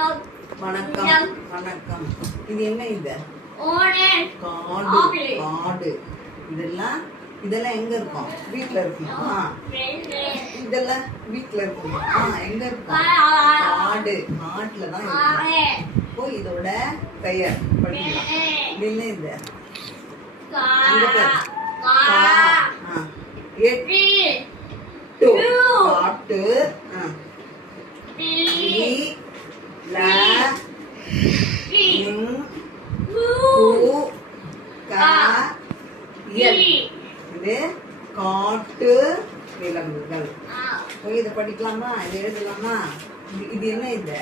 வணக்கம். வணக்கம். இது என்ன இது? காடு. காடு. இதெல்லாம் இதெல்லாம் எங்க இருக்கும்? வீட்ல இருக்குமா? இதெல்லாம் வீட்ல இருக்குமா? எங்க இருக்கும்? காடு. காட்டுல தான் இப்போ இதோட பெயர் படிக்கலாம். கா. ஆ. எட்டு. இது காட்டு விலங்குகள். ஓ, இதை படிக்கலாமா? இதை எழுதலாமா? இது என்ன இது.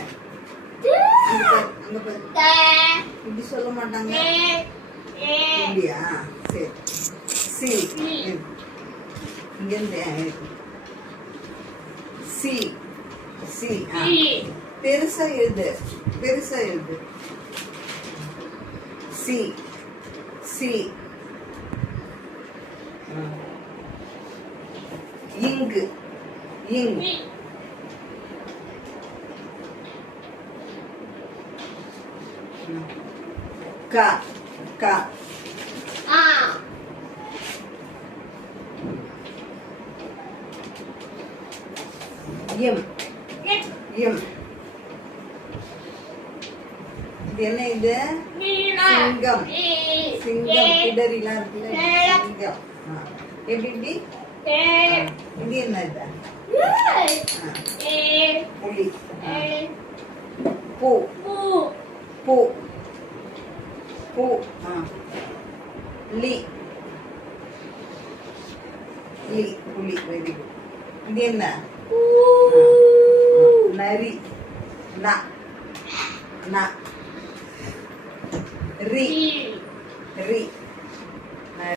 இப்படி சொல்ல மாட்டாங்க. இல்லையா சரி. சி. இது. இங்க இருந்து ஆ, இருக்கு. சி. சி. ஆ. பெருசா எழுது. பெருசா எழுது. சி. சி. ஆ. இங்கு இங் க க இம் இம் இது என்ன இது? சிங்கம். சிங்கம். பிடரிலாம் இருக்குல்ல சிங்கம். எப்படி இப்படி. இது என்ன இது. புலி. பூ. பூ. பூ. ஆ. லி லி புலி வெரி குட். இது என்ன? நரி. ந. ந. ri. Ri.